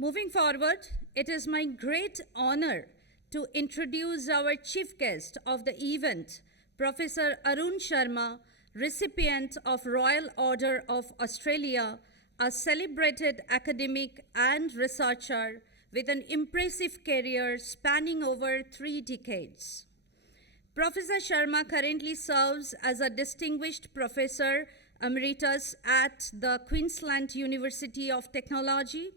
Moving forward, it is my great honor to introduce our chief guest of the event, Professor Arun Sharrma, recipient of Royal Order of Australia, a celebrated academic and researcher with an impressive career spanning over 3 decades. Professor Sharrma currently serves as a distinguished professor emeritus at the Queensland University of Technology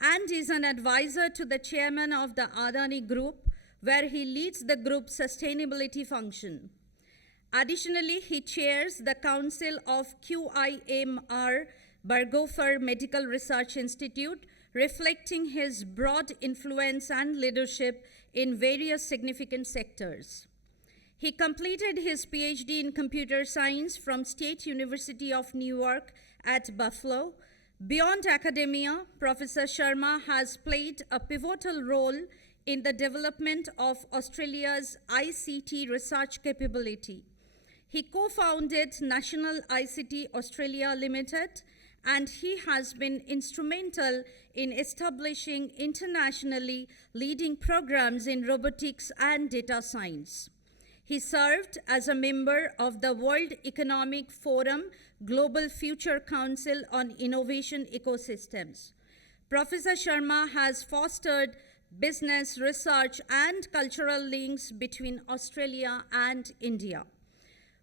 and is an advisor to the chairman of the Adani Group, where he leads the group's sustainability function. Additionally, he chairs the Council of QIMR Berghofer Medical Research Institute, reflecting his broad influence and leadership in various significant sectors. He completed his PhD in computer science from State University of New York at Buffalo. Beyond academia, Professor Sharrma has played a pivotal role in the development of Australia's ICT research capability. He co-founded National ICT Australia Limited, and he has been instrumental in establishing internationally leading programs in robotics and data science. He served as a member of the World Economic Forum Global Future Council on Innovation Ecosystems. Professor Sharrma has fostered business, research, and cultural links between Australia and India.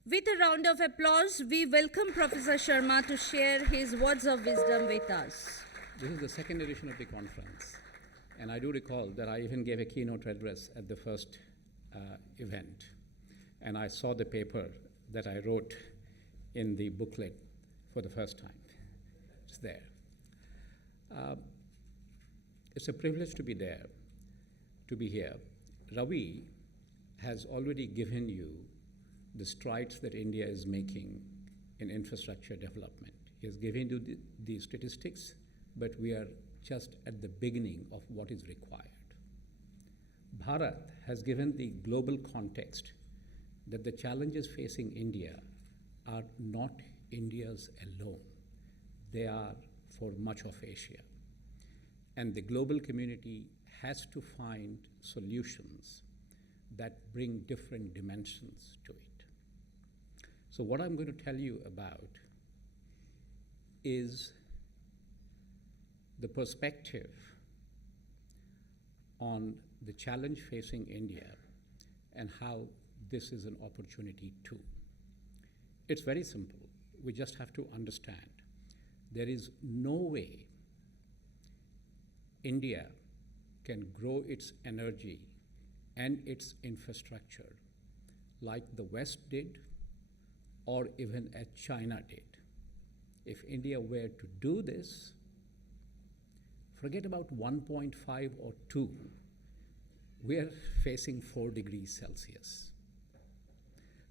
With a round of applause, we welcome Professor Sharrma to share his words of wisdom with us. This is the second edition of the conference, and I do recall that I even gave a keynote address at the first event, and I saw the paper that I wrote in the booklet for the first time. It's there. It's a privilege to be there, to be here. Ravi has already given you the strides that India is making in infrastructure development. He has given you the statistics, but we are just at the beginning of what is required. Bharat has given the global context that the challenges facing India are not India's alone. They are for much of Asia. And the global community has to find solutions that bring different dimensions to it. So what I'm going to tell you about is the perspective on the challenge facing India and how this is an opportunity too. It's very simple. We just have to understand there is no way India can grow its energy and its infrastructure like the West did or even as China did. If India were to do this, forget about 1.5 or 2, we are facing 4 degrees Celsius.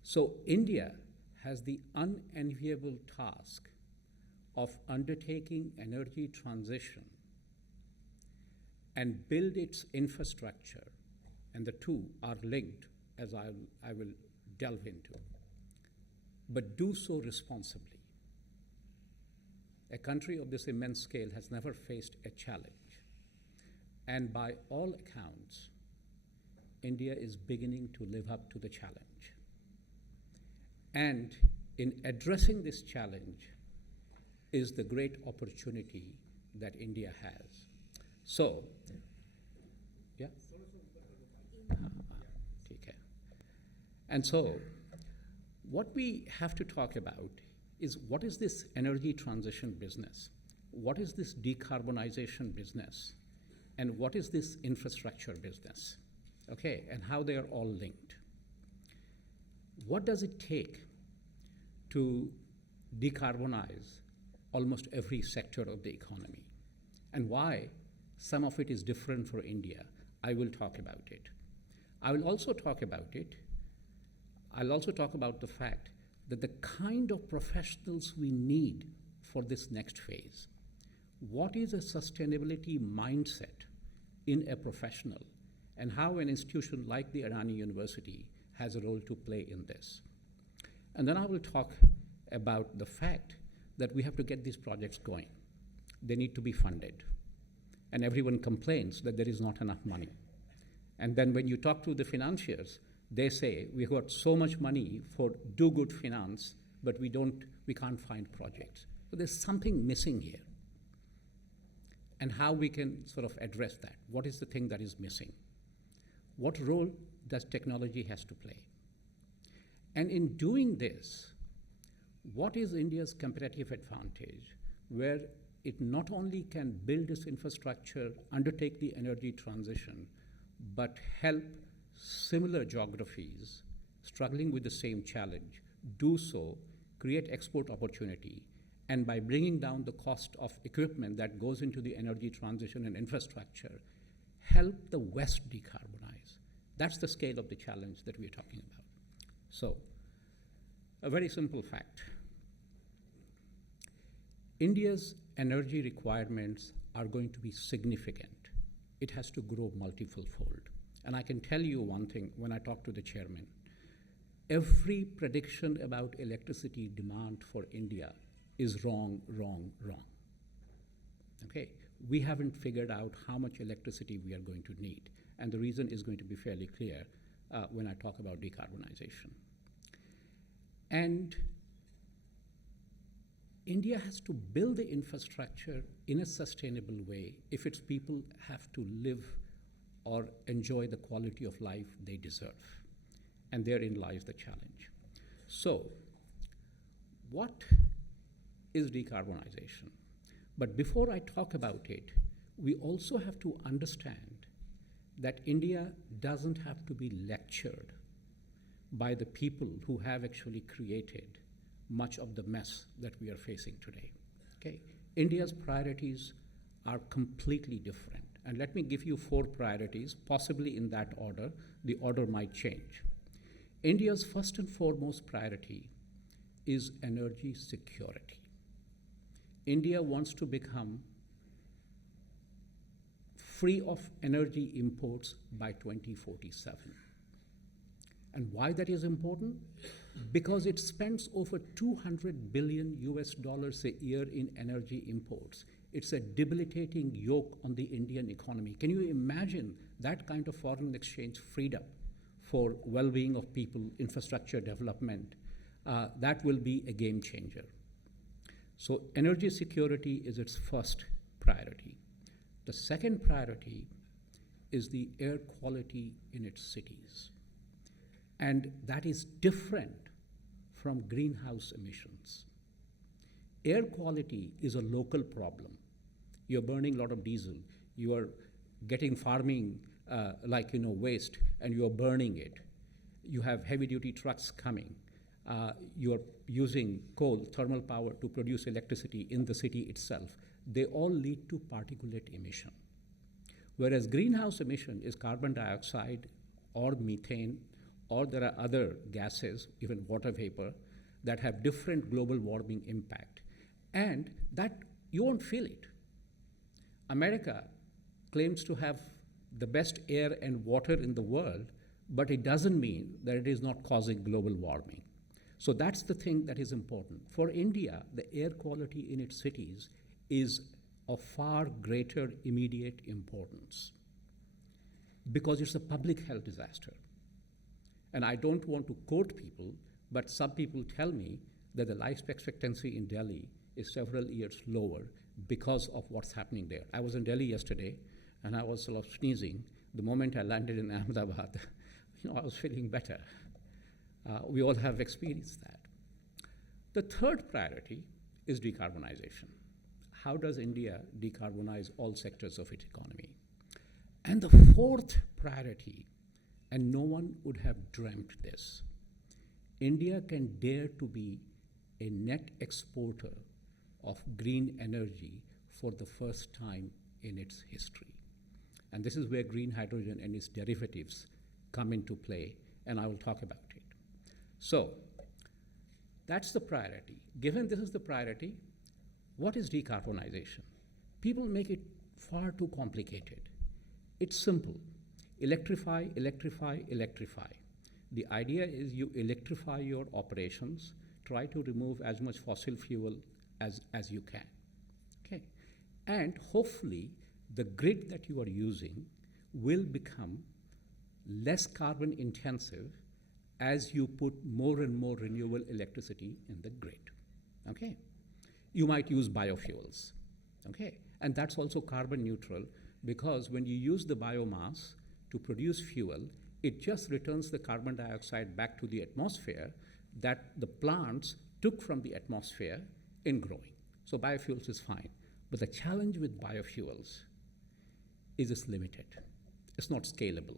So India has the unenviable task of undertaking energy transition and build its infrastructure, and the two are linked, as I will delve into, but do so responsibly. A country of this immense scale has never faced a challenge, and by all accounts, India is beginning to live up to the challenge. And in addressing this challenge is the great opportunity that India has. So, yeah? Okay. And so, what we have to talk about is what is this energy transition business? What is this decarbonization business? And what is this infrastructure business? Okay, and how they are all linked. What does it take to decarbonize almost every sector of the economy? And why some of it is different for India? I will talk about it. I will also talk about it. I'll also talk about the fact that the kind of professionals we need for this next phase. What is a sustainability mindset in a professional, and how an institution like the Adani University has a role to play in this. And then I will talk about the fact that we have to get these projects going. They need to be funded. and everyone complains that there is not enough money. And then when you talk to the financiers, they say, we got so much money for do good finance, but we can't find projects. So there's something missing here. And how we can sort of address that. What is the thing that is missing? What role does technology has to play? And in doing this, what is India's competitive advantage where it not only can build this infrastructure, undertake the energy transition, but help similar geographies struggling with the same challenge do so, create export opportunity, and by bringing down the cost of equipment that goes into the energy transition and infrastructure, help the West decarbonize. That's the scale of the challenge that we're talking about. So, a very simple fact. India's energy requirements are going to be significant. It has to grow multiple-fold. And I can tell you one thing when I talk to the chairman. Every prediction about electricity demand for India is wrong, wrong, wrong. Okay? We haven't figured out how much electricity we are going to need. And the reason is going to be fairly clear when I talk about decarbonization. And India has to build the infrastructure in a sustainable way if its people have to live or enjoy the quality of life they deserve. And therein lies the challenge. So, what is decarbonization? But before I talk about it, we also have to understand that India doesn't have to be lectured by the people who have actually created much of the mess that we are facing today. Okay? India's priorities are completely different. And let me give you 4 priorities, possibly in that order. The order might change. India's first and foremost priority is energy security. India wants to become free of energy imports by 2047. And why that is important? Because it spends over $200 billion a year in energy imports. It's a debilitating yoke on the Indian economy. Can you imagine that kind of foreign exchange freedom for well-being of people, infrastructure development? That will be a game changer. So energy security is its first priority. The second priority is the air quality in its cities. And that is different from greenhouse emissions. Air quality is a local problem. You're burning a lot of diesel. You are getting farming waste, and you are burning it. You have heavy-duty trucks coming. You are using coal, thermal power to produce electricity in the city itself. They all lead to particulate emission. Whereas greenhouse emission is carbon dioxide or methane, or there are other gases, even water vapor, that have different global warming impact. And that you won't feel it. America claims to have the best air and water in the world, but it doesn't mean that it is not causing global warming. So that's the thing that is important. For India, the air quality in its cities is of far greater immediate importance because it's a public health disaster. And I don't want to quote people, but some people tell me that the life expectancy in Delhi is several years lower because of what's happening there. I was in Delhi yesterday, and I was sort of sneezing. The moment I landed in Ahmedabad, I was feeling better. We all have experienced that. The third priority is decarbonization. How does India decarbonize all sectors of its economy? And the fourth priority, and no one would have dreamt this, India can dare to be a net exporter of green energy for the first time in its history. And this is where green hydrogen and its derivatives come into play, and I will talk about it. So, that's the priority. Given this is the priority, what is decarbonization? People make it far too complicated. It's simple. Electrify, electrify, electrify. The idea is you electrify your operations, try to remove as much fossil fuel as you can. Okay? And hopefully, the grid that you are using will become less carbon intensive as you put more and more renewable electricity in the grid. Okay? You might use biofuels. Okay? And that's also carbon neutral, because when you use the biomass to produce fuel, it just returns the carbon dioxide back to the atmosphere that the plants took from the atmosphere in growing. So biofuels is fine. But the challenge with biofuels is it's limited. It's not scalable.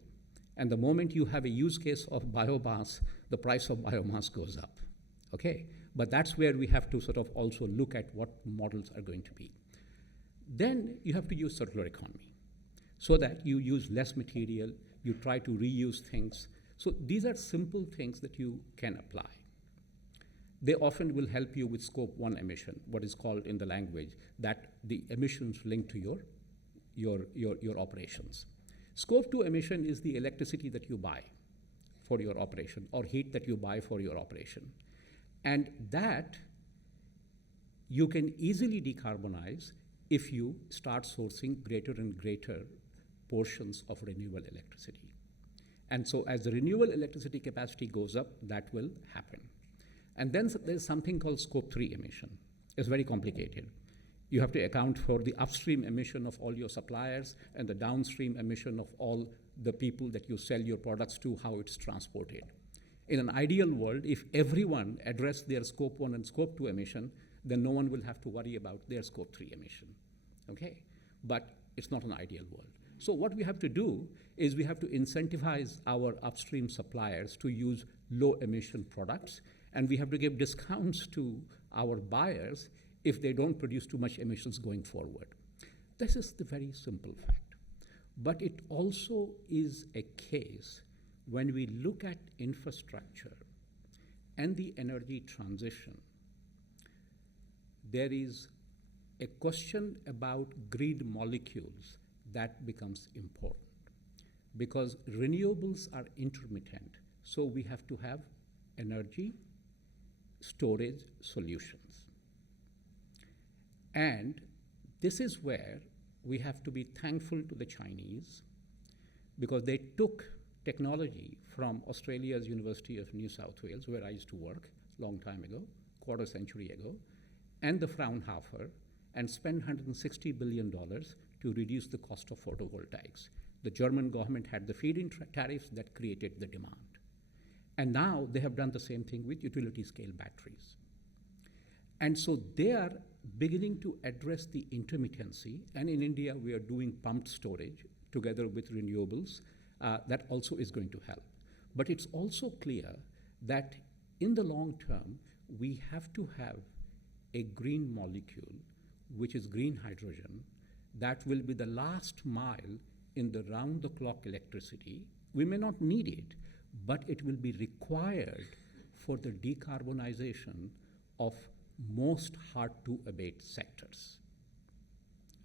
And the moment you have a use case of biomass, the price of biomass goes up. Okay? But that's where we have to sort of also look at what models are going to be. Then you have to use circular economy so that you use less material, you try to reuse things. So these are simple things that you can apply. They often will help you with scope 1 emission, what is called in the language, that the emissions linked to your operations. Scope 2 emission is the electricity that you buy for your operation, or heat that you buy for your operation. And that you can easily decarbonize if you start sourcing greater and greater portions of renewable electricity. And so as the renewable electricity capacity goes up, that will happen. And then there's something called scope 3 emission. It's very complicated. You have to account for the upstream emission of all your suppliers and the downstream emission of all the people that you sell your products to, how it's transported. In an ideal world, if everyone addressed their scope 1 and scope 2 emission, then no one will have to worry about their scope 3 emission. Okay? But it's not an ideal world. So what we have to do is we have to incentivize our upstream suppliers to use low emission products, and we have to give discounts to our buyers if they don't produce too much emissions going forward. This is the very simple fact. But it also is a case when we look at infrastructure and the energy transition, there is a question about grid molecules that becomes important, because renewables are intermittent. So we have to have energy storage solutions. And this is where we have to be thankful to the Chinese, because they took technology from Australia's University of New South Wales, where I used to work a long time ago, quarter century ago, and the Fraunhofer, and spent $160 billion to reduce the cost of photovoltaics. The German government had the feed-in tariffs that created the demand. And now they have done the same thing with utility scale batteries. And so they are beginning to address the intermittency, and in India we are doing pumped storage together with renewables. That also is going to help. But it's also clear that in the long term, we have to have a green molecule, which is green hydrogen, that will be the last mile in the round-the-clock electricity. We may not need it, but it will be required for the decarbonization of most hard-to-abate sectors.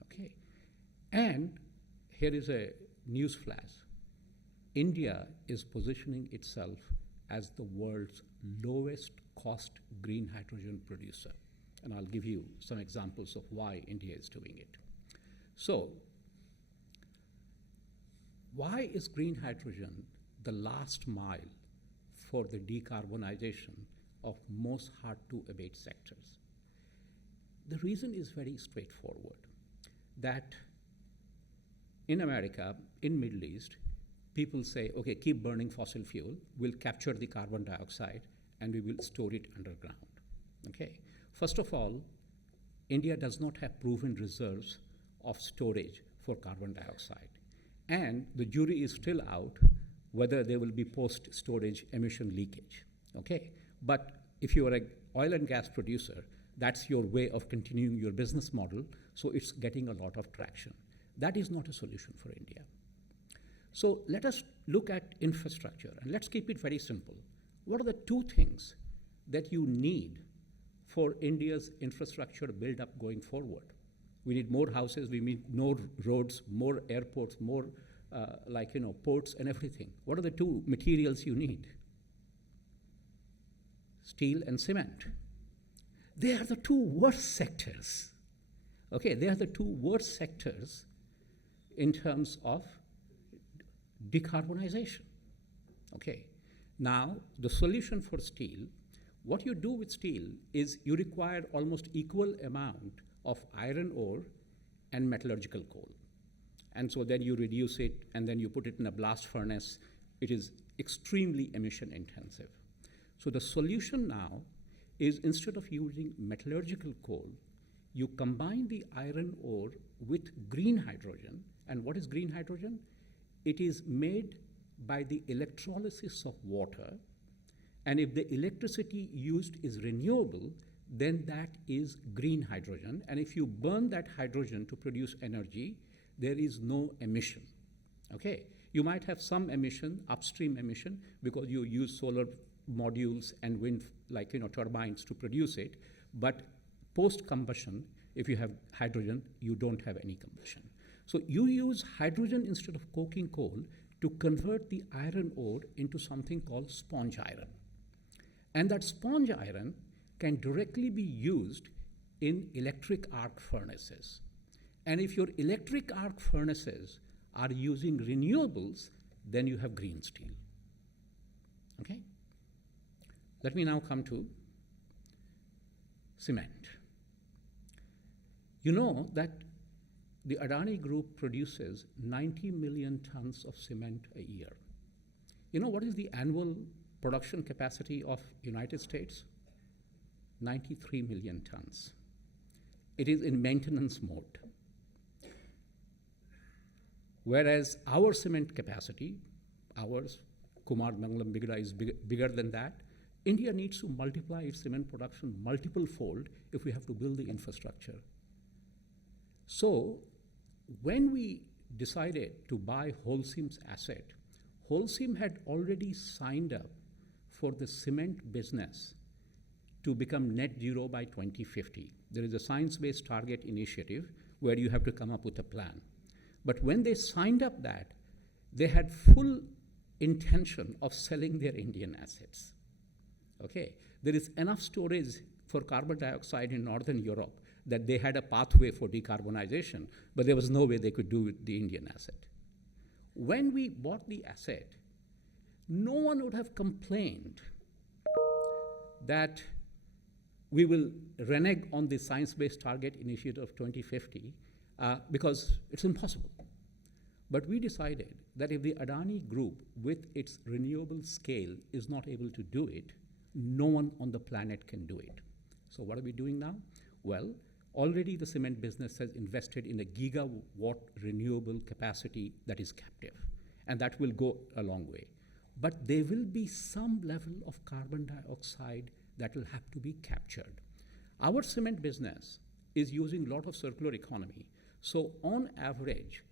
Okay? And here is a news flash. India is positioning itself as the world's lowest cost green hydrogen producer. And I'll give you some examples of why India is doing it. So, why is green hydrogen the last mile for the decarbonization of most hard-to-abate sectors? The reason is very straightforward, that in America, in Middle East, people say, okay, keep burning fossil fuel, we'll capture the carbon dioxide, and we will store it underground. Okay? First of all, India does not have proven reserves of storage for carbon dioxide. And the jury is still out whether there will be post-storage emission leakage. Okay? But if you are an oil and gas producer, that's your way of continuing your business model, so it's getting a lot of traction. That is not a solution for India. So let us look at infrastructure, and let's keep it very simple. What are the two things that you need for India's infrastructure build-up going forward? We need more houses, we need more roads, more airports, more ports and everything. What are the two materials you need? Steel and cement. They are the two worst sectors. Okay, they are the two worst sectors in terms of decarbonization. Okay. Now, the solution for steel, what you do with steel is you require almost equal amount of iron ore and metallurgical coal. And so then you reduce it and then you put it in a blast furnace. It is extremely emission intensive. So the solution now is, instead of using metallurgical coal, you combine the iron ore with green hydrogen. And what is green hydrogen? It is made by the electrolysis of water. And if the electricity used is renewable, then that is green hydrogen. And if you burn that hydrogen to produce energy, there is no emission. Okay? You might have some emission, upstream emission, because you use solar modules and wind, turbines to produce it. But post-combustion, if you have hydrogen, you don't have any combustion. So you use hydrogen instead of coking coal to convert the iron ore into something called sponge iron. And that sponge iron can directly be used in electric arc furnaces. And if your electric arc furnaces are using renewables, then you have green steel. Okay? Let me now come to cement. You know that the Adani Group produces 90 million tons of cement a year. You know what is the annual production capacity of United States? 93 million tons. It is in maintenance mode. Whereas our cement capacity, ours, Kumar Mangalam Bigda, is bigger than that. India needs to multiply its cement production multiple fold if we have to build the infrastructure. So when we decided to buy Holcim's asset, Holcim had already signed up for the cement business to become net zero by 2050. There is a science-based target initiative where you have to come up with a plan. But when they signed up that, they had full intention of selling their Indian assets. Okay, there is enough storage for carbon dioxide in Northern Europe that they had a pathway for decarbonization, but there was no way they could do with the Indian asset. When we bought the asset, no one would have complained that we will renege on the science-based target initiative of 2050 because it's impossible. But we decided that if the Adani Group, with its renewable scale, is not able to do it, no one on the planet can do it. So what are we doing now? Well, already the cement business has invested in a gigawatt renewable capacity that is captive, and that will go a long way. But there will be some level of carbon dioxide that will have to be captured. Our cement business is using a lot of circular economy. So on average,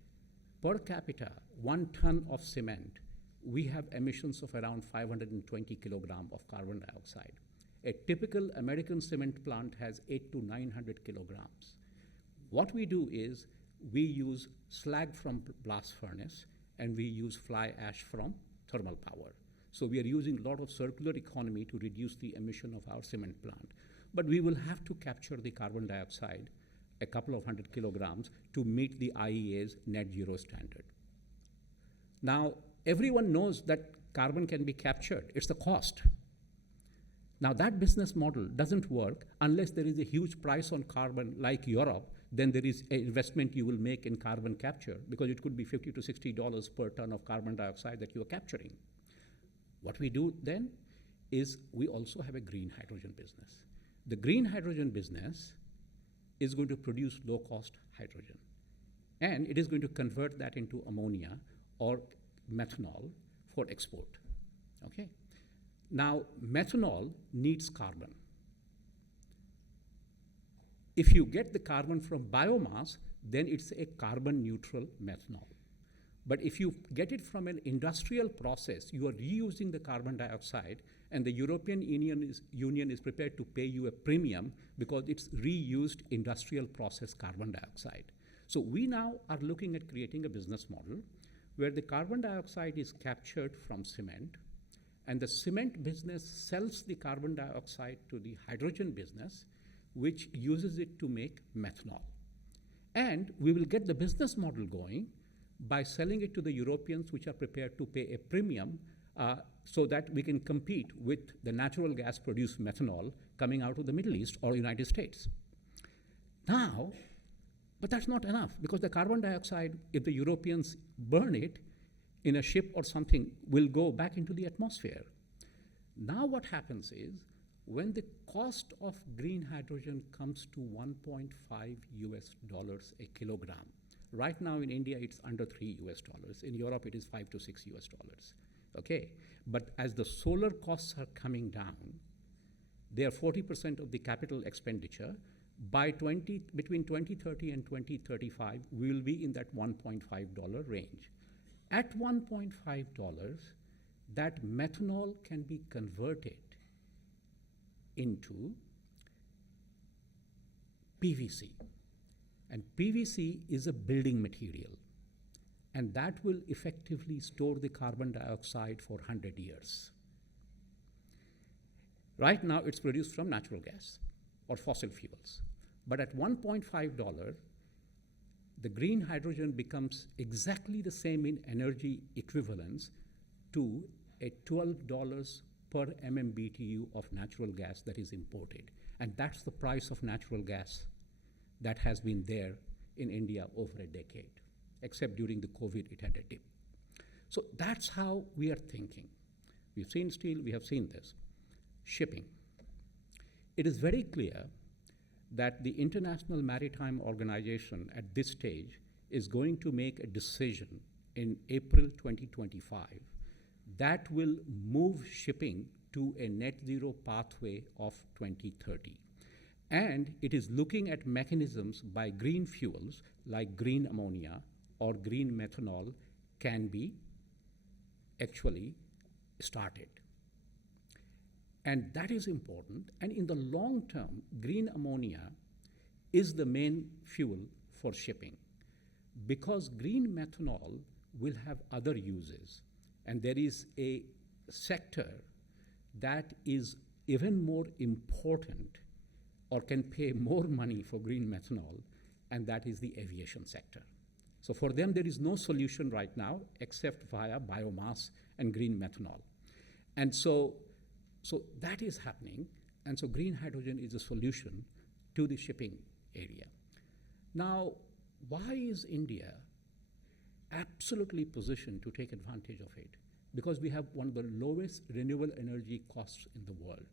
per capita, 1 ton of cement, we have emissions of around 520 kilograms of carbon dioxide. A typical American cement plant has 800 to 900 kilograms. What we do is we use slag from blast furnace and we use fly ash from thermal power. So we are using a lot of circular economy to reduce the emission of our cement plant. But we will have to capture the carbon dioxide, a couple of 100 kilograms, to meet the IEA's net zero standard. Now, everyone knows that carbon can be captured. It's the cost. Now, that business model doesn't work unless there is a huge price on carbon like Europe. Then there is an investment you will make in carbon capture, because it could be $50 to $60 per ton of carbon dioxide that you are capturing. What we do then is we also have a green hydrogen business. The green hydrogen business is going to produce low-cost hydrogen, and it is going to convert that into ammonia or methanol for export. Okay? Now, methanol needs carbon. If you get the carbon from biomass, then it's a carbon-neutral methanol. But if you get it from an industrial process, you are reusing the carbon dioxide, and the European Union is prepared to pay you a premium because it's reused industrial process carbon dioxide. So we now are looking at creating a business model where the carbon dioxide is captured from cement, and the cement business sells the carbon dioxide to the hydrogen business, which uses it to make methanol. And we will get the business model going by selling it to the Europeans, which are prepared to pay a premium so that we can compete with the natural gas produced methanol coming out of the Middle East or United States. Now, but that's not enough, because the carbon dioxide, if the Europeans burn it in a ship or something, will go back into the atmosphere. Now what happens is, when the cost of green hydrogen comes to $1.5 a kilogram, right now in India it's under $3 in Europe it is $5 to $6 okay? But as the solar costs are coming down, they are 40% of the capital expenditure. By between 2030 and 2035, we will be in that $1.5 range. At $1.5, that methanol can be converted into PVC. And PVC is a building material. And that will effectively store the carbon dioxide for 100 years. Right now, it's produced from natural gas or fossil fuels. But at $1.5, the green hydrogen becomes exactly the same in energy equivalence to a $12 per MMBTU of natural gas that is imported. And that's the price of natural gas that has been there in India over a decade, except during the COVID, it had a dip. So that's how we are thinking. We've seen steel, we have seen this. Shipping. It is very clear that the International Maritime Organization at this stage is going to make a decision in April 2025 that will move shipping to a net zero pathway of 2030. And it is looking at mechanisms by green fuels like green ammonia or green methanol can be actually started. And that is important. And in the long term, green ammonia is the main fuel for shipping, because green methanol will have other uses. And there is a sector that is even more important or can pay more money for green methanol, and that is the aviation sector. So for them, there is no solution right now except via biomass and green methanol. And so that is happening, and so green hydrogen is a solution to the shipping area. Now, why is India absolutely positioned to take advantage of it? Because we have one of the lowest renewable energy costs in the world.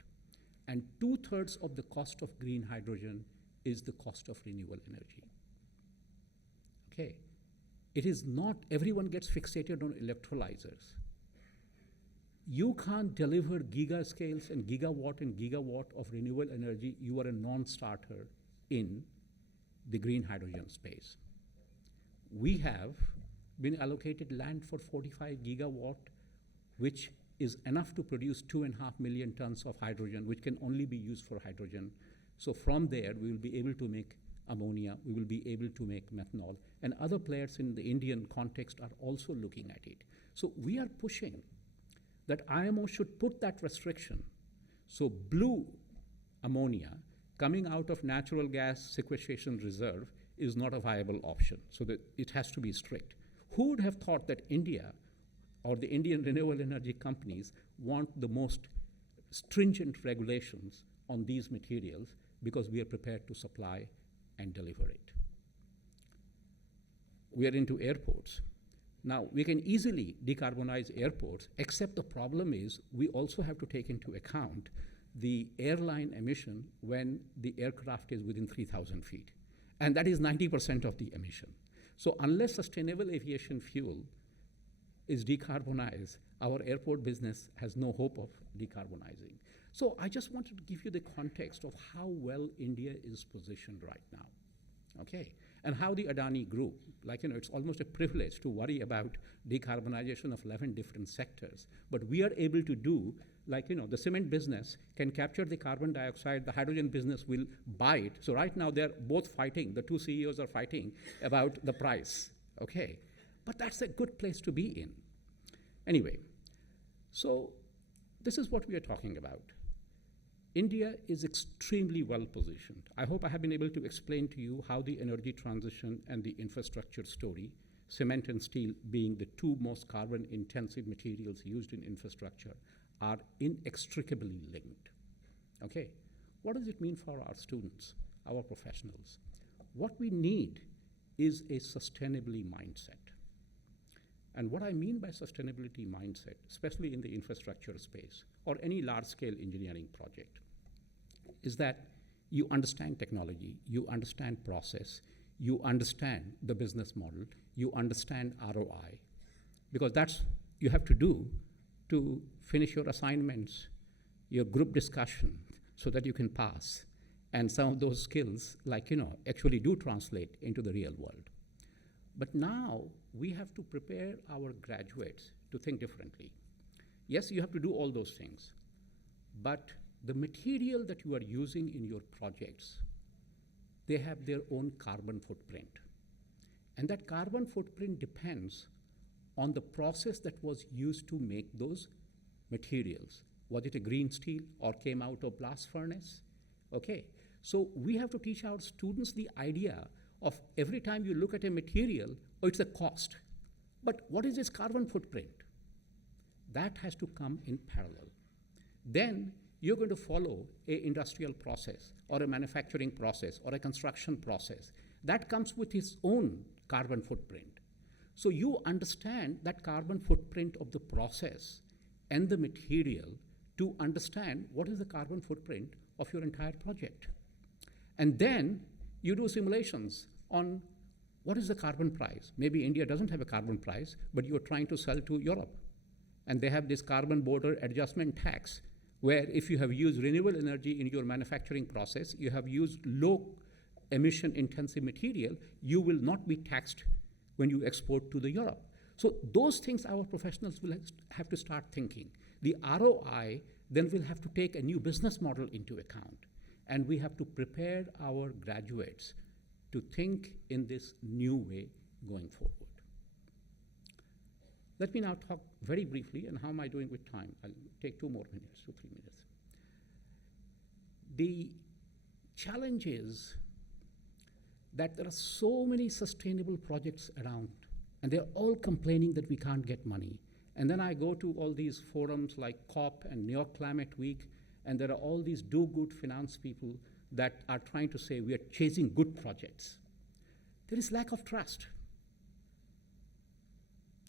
And 2/3 of the cost of green hydrogen is the cost of renewable energy. Okay, it is not, everyone gets fixated on electrolyzers. You can't deliver gigascales and gigawatt of renewable energy. You are a non-starter in the green hydrogen space. We have been allocated land for 45 gigawatt, which is enough to produce 2.5 million tons of hydrogen, which can only be used for hydrogen. So from there, we will be able to make ammonia, we will be able to make methanol, and other players in the Indian context are also looking at it. So we are pushing that IMO should put that restriction. So blue ammonia coming out of natural gas sequestration reserve is not a viable option, so that it has to be strict. Who would have thought that India or the Indian renewable energy companies want the most stringent regulations on these materials, because we are prepared to supply and deliver it. We are into airports. Now, we can easily decarbonize airports, except the problem is we also have to take into account the airline emission when the aircraft is within 3,000 feet. And that is 90% of the emission. So unless sustainable aviation fuel is decarbonized, our airport business has no hope of decarbonizing. So I just wanted to give you the context of how well India is positioned right now, okay? And how the Adani Group, it's almost a privilege to worry about decarbonization of 11 different sectors. But we are able to do, the cement business can capture the carbon dioxide, the hydrogen business will buy it. So right now they're both fighting, the two CEOs are fighting about the price, okay? But that's a good place to be in. Anyway, so this is what we are talking about. India is extremely well positioned. I hope I have been able to explain to you how the energy transition and the infrastructure story cement and steel being the two most carbon-intensive materials used in infrastructure, are inextricably linked. Okay, what does it mean for our students, our professionals? What we need is a sustainability mindset. And what I mean by sustainability mindset, especially in the infrastructure space or any large-scale engineering project, is that you understand technology, you understand process, you understand the business model, you understand ROI, because that's you have to do to finish your assignments, your group discussion, so that you can pass. And some of those skills, actually do translate into the real world. But now we have to prepare our graduates to think differently. Yes, you have to do all those things, but the material that you are using in your projects, they have their own carbon footprint. And that carbon footprint depends on the process that was used to make those materials. Was it a green steel or came out of blast furnace? Okay, so we have to teach our students the idea of every time you look at a material, it's a cost. But what is its carbon footprint? That has to come in parallel. Then you're going to follow an industrial process or a manufacturing process or a construction process. That comes with its own carbon footprint. So you understand that carbon footprint of the process and the material to understand what is the carbon footprint of your entire project. And then you do simulations on what is the carbon price. Maybe India doesn't have a carbon price, but you're trying to sell to Europe. And they have this carbon border adjustment tax, where if you have used renewable energy in your manufacturing process, you have used low emission intensive material, you will not be taxed when you export to the Europe. So those things our professionals will have to start thinking. The ROI then will have to take a new business model into account. And we have to prepare our graduates to think in this new way going forward. Let me now talk very briefly, and how am I doing with time? I'll take 2 more minutes, 2, 3 minutes. The challenge is that there are so many sustainable projects around, and they're all complaining that we can't get money. And then I go to all these forums like COP and New York Climate Week, and there are all these do-good finance people that are trying to say we are chasing good projects. There is lack of trust.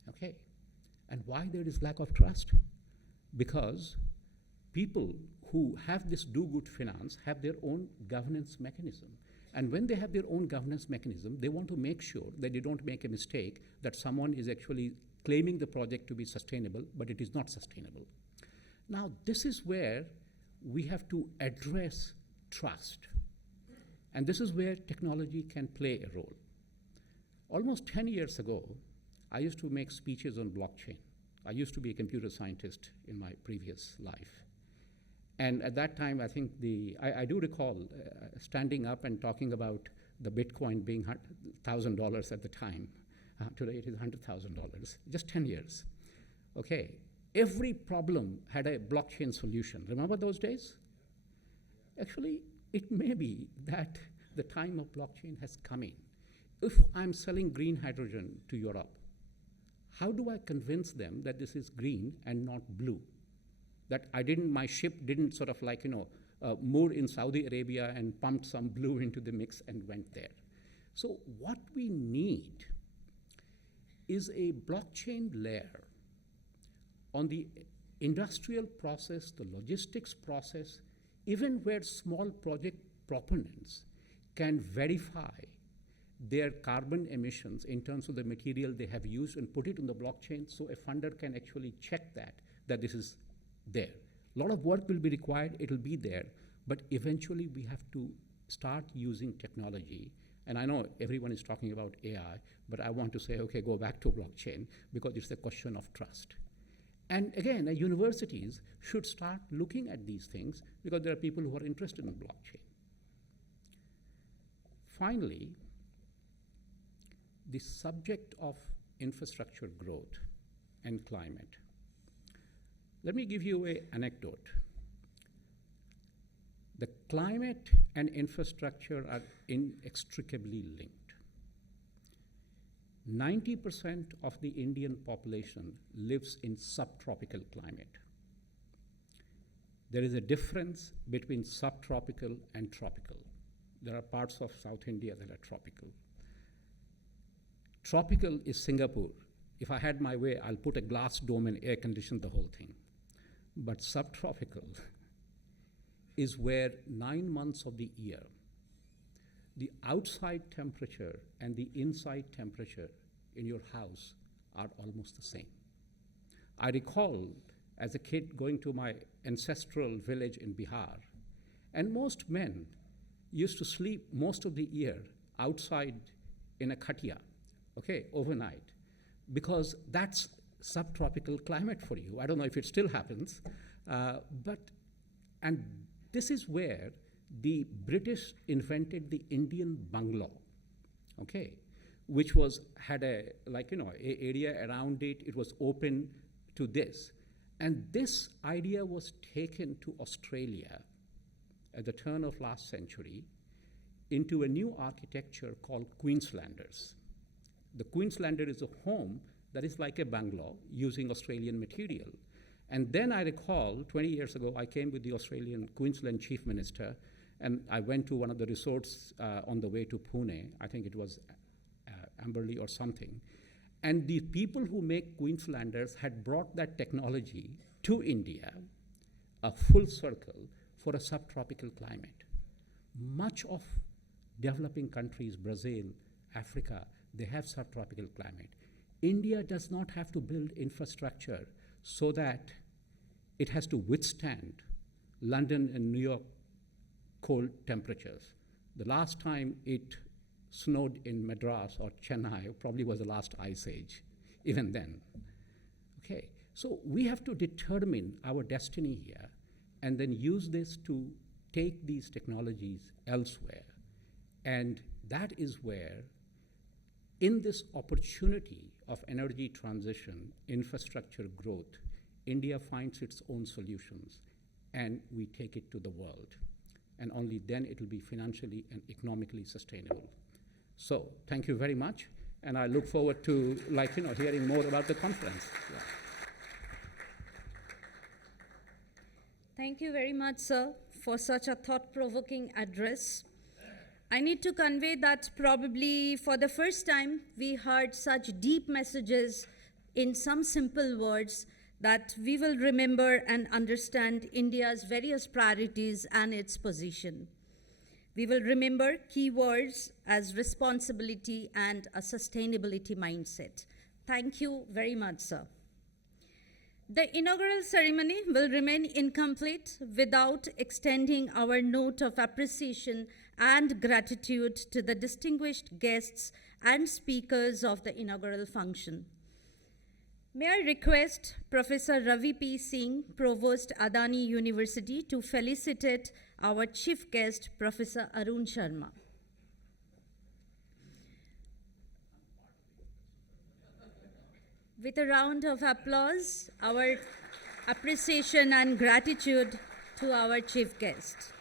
Okay. And why there is lack of trust? Because people who have this do-good finance have their own governance mechanism. And when they have their own governance mechanism, they want to make sure that they don't make a mistake that someone is actually claiming the project to be sustainable, but it is not sustainable. Now, this is where we have to address trust. And this is where technology can play a role. Almost 10 years ago, I used to make speeches on blockchain. I used to be a computer scientist in my previous life. And at that time, I think I do recall standing up and talking about the Bitcoin being $1,000 at the time. Today it is $100,000, just 10 years. Okay, every problem had a blockchain solution. Remember those days? Actually, it may be that the time of blockchain has come in. If I'm selling green hydrogen to Europe, how do I convince them that this is green and not blue? That my ship didn't sort of moor in Saudi Arabia and pumped some blue into the mix and went there. So what we need is a blockchain layer on the industrial process, the logistics process, even where small project proponents can verify their carbon emissions in terms of the material they have used and put it on the blockchain, so a funder can actually check that this is there. A lot of work will be required, it'll be there, but eventually we have to start using technology. And I know everyone is talking about AI, but I want to say, okay, go back to blockchain, because it's a question of trust. And again, universities should start looking at these things, because there are people who are interested in blockchain. Finally, the subject of infrastructure growth and climate. Let me give you an anecdote. The climate and infrastructure are inextricably linked. 90% of the Indian population lives in subtropical climate. There is a difference between subtropical and tropical. There are parts of South India that are tropical. Tropical is Singapore. If I had my way, I'll put a glass dome and air condition the whole thing. But subtropical is where 9 months of the year, the outside temperature and the inside temperature in your house are almost the same. I recall as a kid going to my ancestral village in Bihar, and most men used to sleep most of the year outside in a khatia, okay, overnight, because that's subtropical climate for you. I don't know if it still happens, and this is where the British invented the Indian bungalow, okay, which had a area around it. It was open to this. And this idea was taken to Australia at the turn of last century into a new architecture called Queenslanders. The Queenslander is a home that is like a bungalow using Australian material. And then I recall 20 years ago, I came with the Australian Queensland Chief Minister, and I went to one of the resorts on the way to Pune. I think it was Amberley or something. And the people who make Queenslanders had brought that technology to India, a full circle, for a subtropical climate. Much of developing countries, Brazil, Africa, they have subtropical climate. India does not have to build infrastructure so that it has to withstand London and New York cold temperatures. The last time it snowed in Madras or Chennai probably was the last ice age, even then. Okay, so we have to determine our destiny here and then use this to take these technologies elsewhere. And that is where, in this opportunity of energy transition, infrastructure growth, India finds its own solutions and we take it to the world. And only then it will be financially and economically sustainable. So thank you very much, and I look forward to hearing more about the conference. Yeah. Thank you very much, sir, for such a thought-provoking address. I need to convey that probably for the first time we heard such deep messages in some simple words that we will remember and understand India's various priorities and its position. We will remember key words as responsibility and a sustainability mindset. Thank you very much, sir. The inaugural ceremony will remain incomplete without extending our note of appreciation and gratitude to the distinguished guests and speakers of the inaugural function. May I request Professor Ravi P. Singh, Provost, Adani University, to felicitate our chief guest, Professor Arun Sharrma. With a round of applause, our appreciation and gratitude to our chief guest.